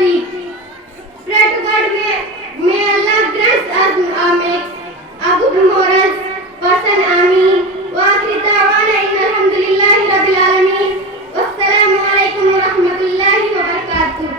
speak. Pray to God, may Allah grant us a good morals person. Ameen. Wa akhir da'wana inna alhamdulillahi rabbil alamin. Wassalamu alaikum wa rahmatullahi wa barakatuh.